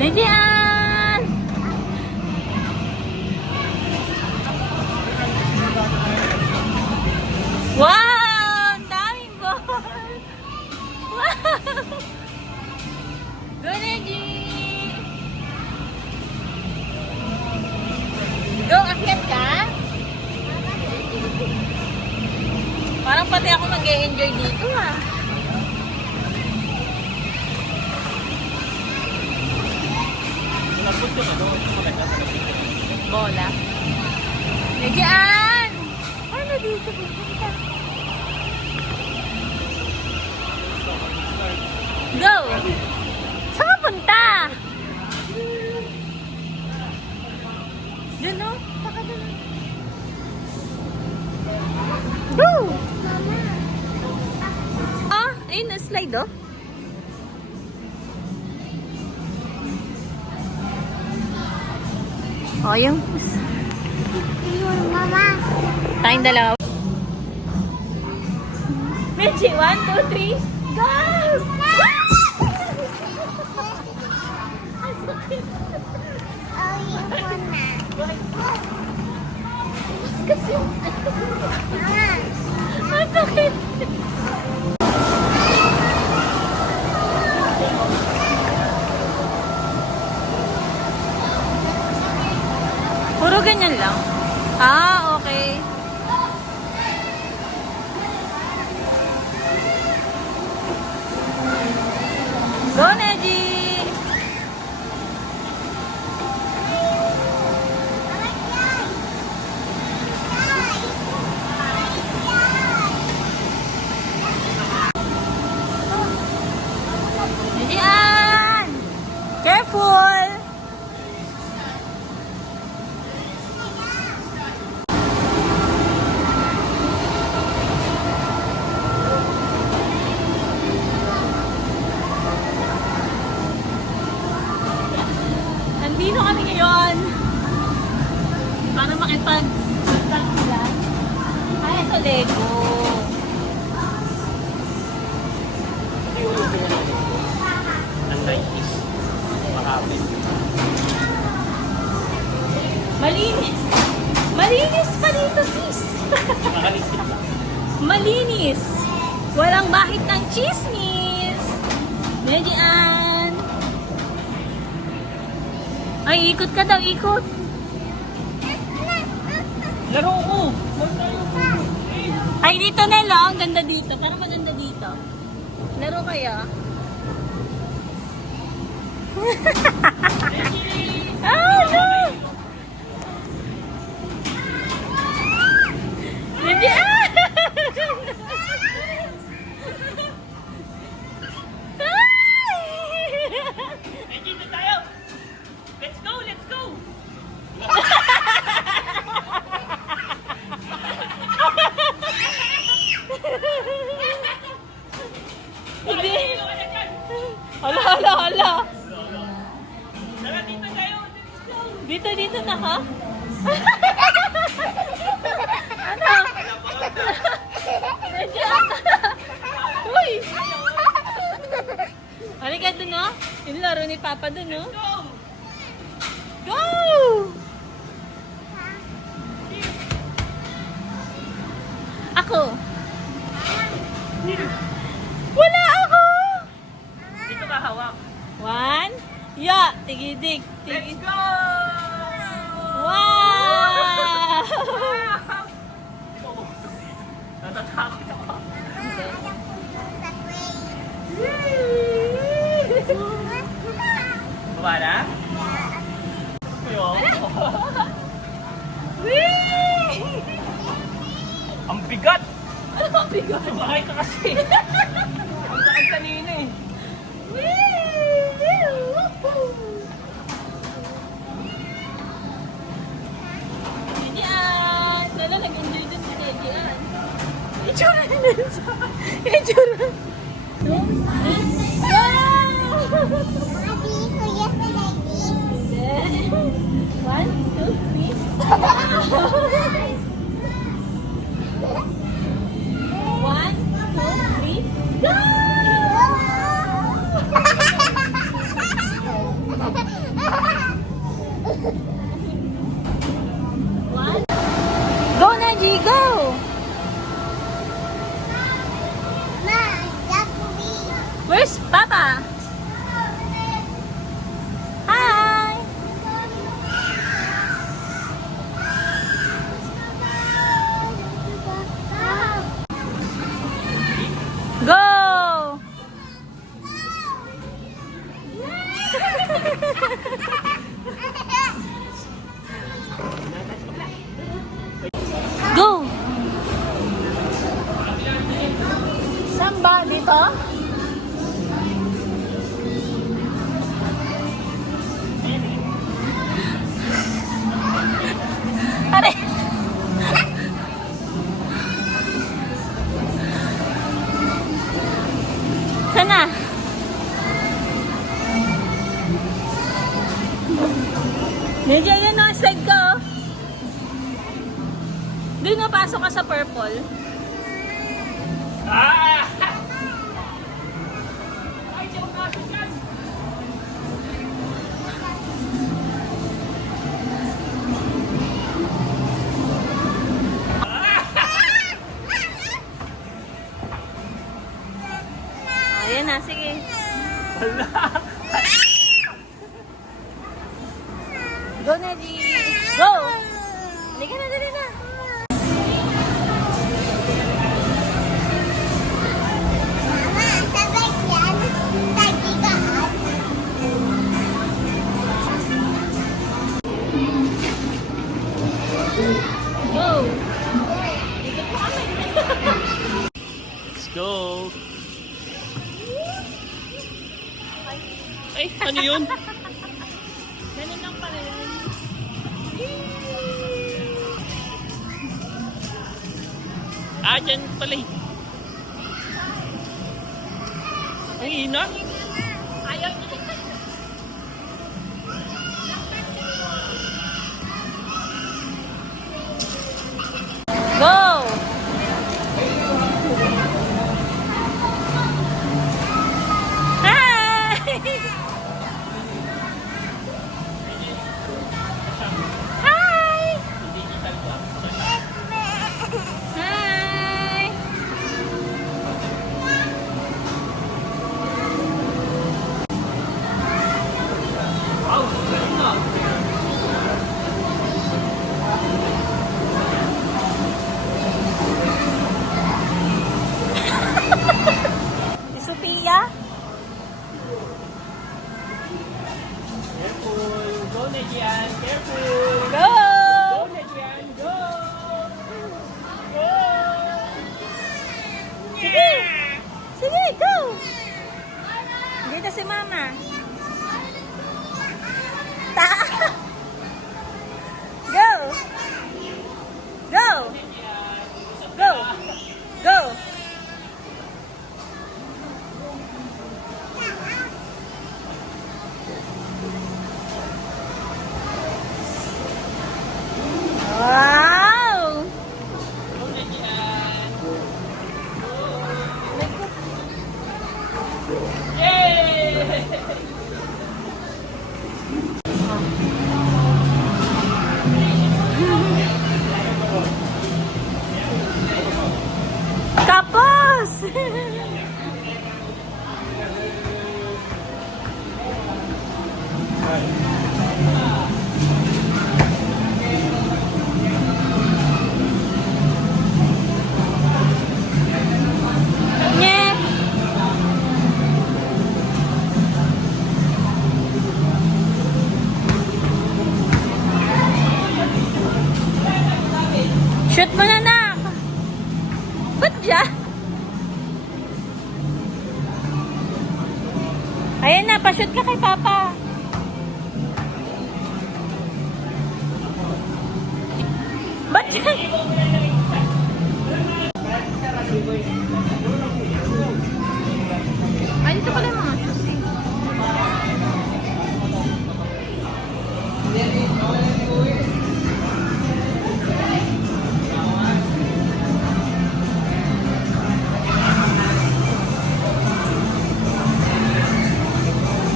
Nandiyan! Wow! Ang daming ball! Wow! Go, Neji! Go, akyat ka? Parang pati ako mag-e-enjoy dito ah. Bola. Nandiyan! Ano dito? Pupunta. Go! Saan ka punta? Diyan o. Baka doon. Go! Ah, ayun na slide oh. Oh, yung... Mama. Tayong dalawa. Mechi, 1, 2, 3, go! Oh, yung muna. Kasi... Mama. Ang sakit! Puro ganyan lang? Ah, okay. Go, Neji! Nejian! Careful! Nandito kami ngayon para makipag-vlog sila. Ay, ito Lego. Ang 90s. Makapit. Malinis. Malinis pa dito, sis. Nakalisip. Malinis. Walang bahit ng chismis. Median. Ay, ikot ka daw, ikot. Laro ko! Ay, dito na lang. Ang ganda dito. Parang maganda dito. Laro kaya? Ah, no! Median. Dito tayo! Let's go! Let's go! Hindi. Hala, hala, hala. Tara, dito tayo! Let's go! Dito na ka? Ano? Nandiyan ka. Uy! Halika dun, no? Yung laro ni Papa dun, no? Go! Go! Ako. Wala ako! Dito ka hawak. 1. Ya! Tigidig. Let's go! Wow! Natatakot ako. Baba na? Ang bigat! Ano bang bigat? Sumakay ka kasi. Ang sakit kanina eh. Yan! Lala, nag-enjoy dun si Nejian. Itsura na siya. Itsura. 2, 3, go! Adi, kuya sa lagi. 1, 2, 3. 1, 2, 3. Medyo yan o, slide ko. Doon na, pasok ka sa purple. Ah! Ay, di ako nakasya dyan. Ayan na, sige. Wala. Go, Neji! Go! Halika na, dali na. Mama, sabay yan. Tagigaan. Go! Ikot mo kami. Let's go. Ay, ano yun? Ganun lang pala yan. Ah, dyan pala eh. Ang ina. Ayaw niya. Go! Hi! Hi! Hi! Wow, galing na. Si Sophia? Careful. Go na dyan. Careful. Go! Go na dyan. Go. Go. Sige! Sige, go! Dito si Mama. Ta! Go! Go! Go! Go! Wow! Go na dyan. Yay! Tapos! Nye! Shoot mo na, nak! Ba't dyan? Ayan na, pa-shoot ka kay Papa. Ba't dyan? Ay, dito pala yung mga shoes eh.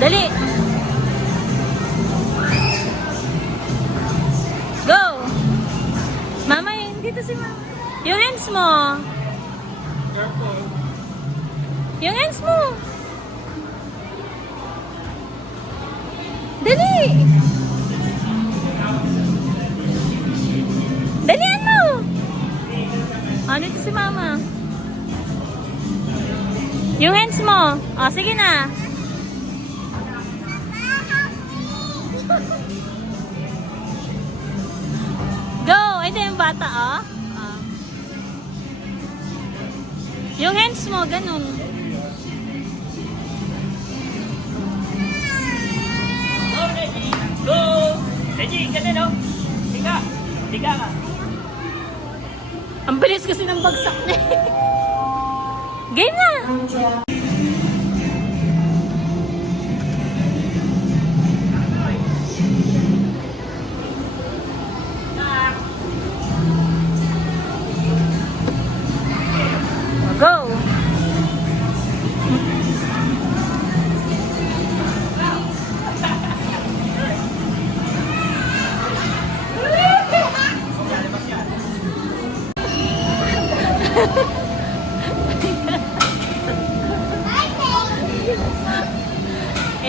Dali! Go! Mama, dito si Mama. Yung hands mo. Careful. Yung hands mo. Dali! Dalian mo! Ah, dito si Mama. Yung hands mo. Ah, sige na. Go! Ito yung bata, oh. Ah. Yung hands mo, ganun. Go, Reggie. Go. Reggie, ganun no? Tiga. Tiga ka. Ang bilis kasi ng bagsak niya. Game na!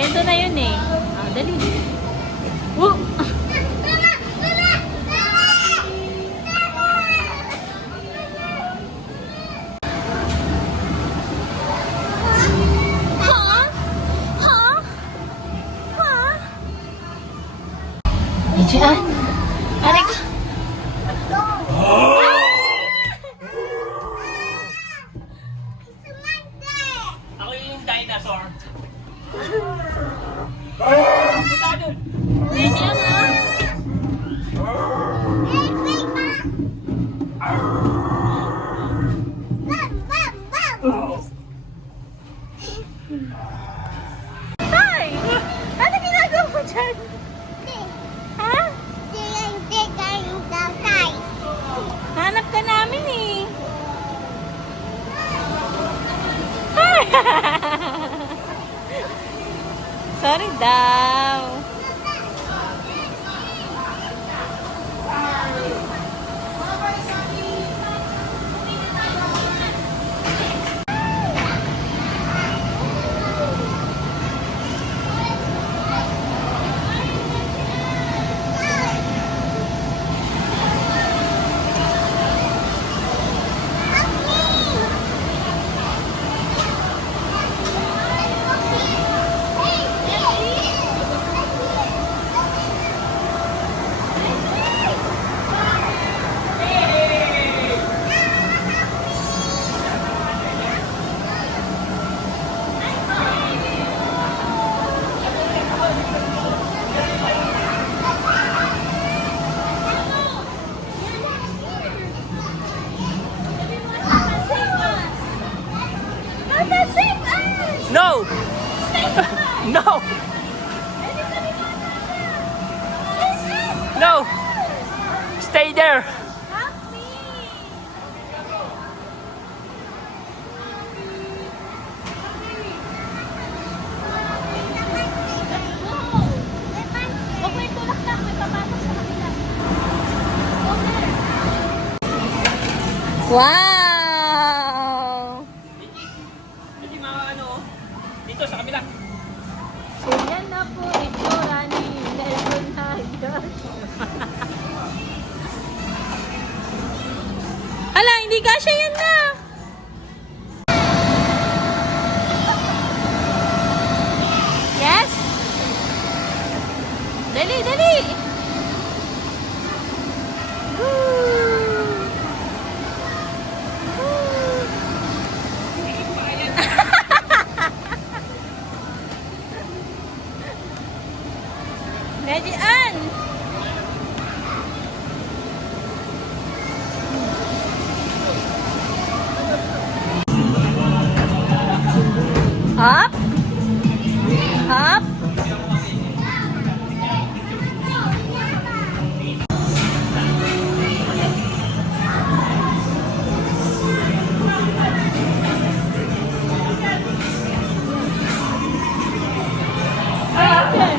Ito na yun eh. Ah, dali. Woo! Diyan. Arik. Ako yung dinosaur. Punta ka dun. Diyan ah. Hi! Ano ginagawa mo dyan? Ha? Hanap ka namin eh. Sorry daw. No! No! No! Stay there! Huwag may tulak lang, may papasok sa kanila. Wow! Hindi ano, dito sa kabila. So yan na po itsura ni Nelson Haga. Hala, hindi kasya yan na! Yes? Dali, dali! Ready, Ann? Up. Up. Danger!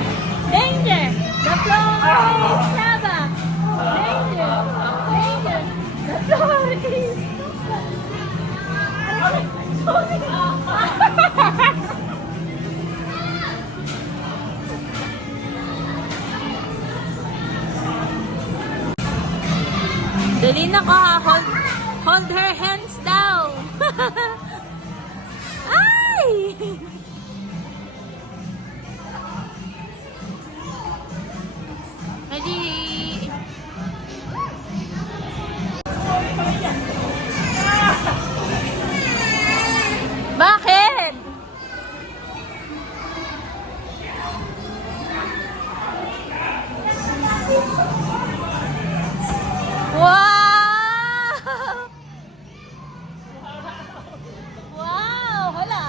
Danger! The floor is lava! Danger! Danger! The floor is... Dali na ka! Hold her hands down! Ay! Ready? Bakit? Wow! Wow! Hala!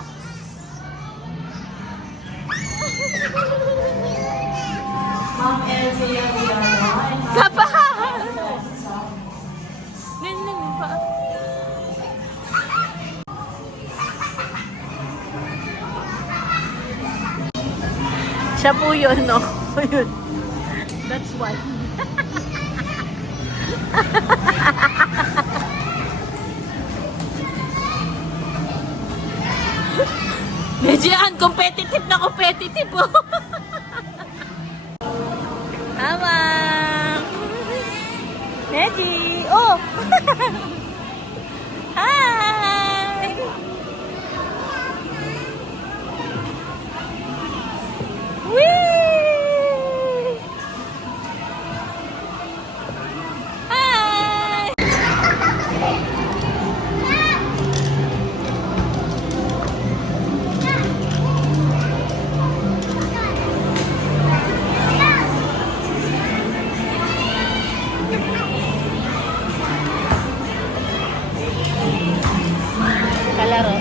Sapa! Ganun pa. Siya po yun, no? Yun. That's why. Diyan, competitive na competitive po. Tama. Neji. Oh. Hi. Whee. Hi. Kalaro.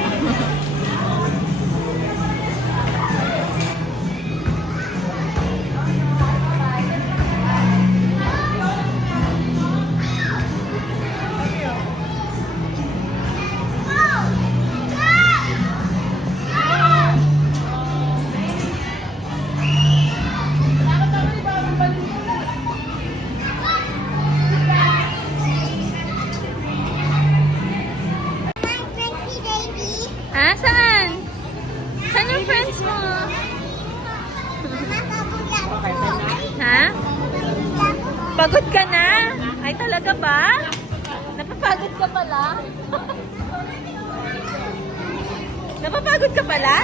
Ha? Saan? Saan yung friends mo? Ha? Pagod ka na? Ay, talaga ba? Napapagod ka pala? Napapagod ka pala?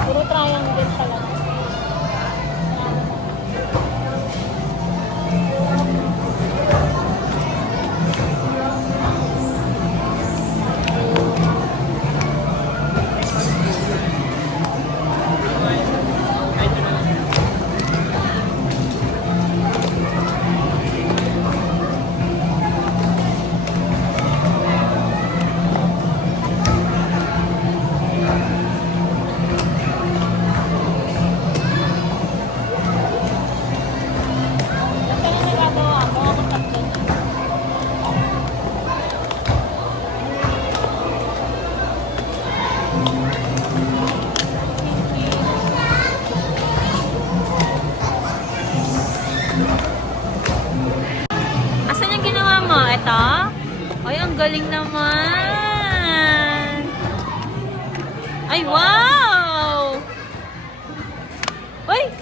Puro triangle pala. Asan yung ginawa mo? Ito? Ay, ang galing naman. Ay, wow! Uy!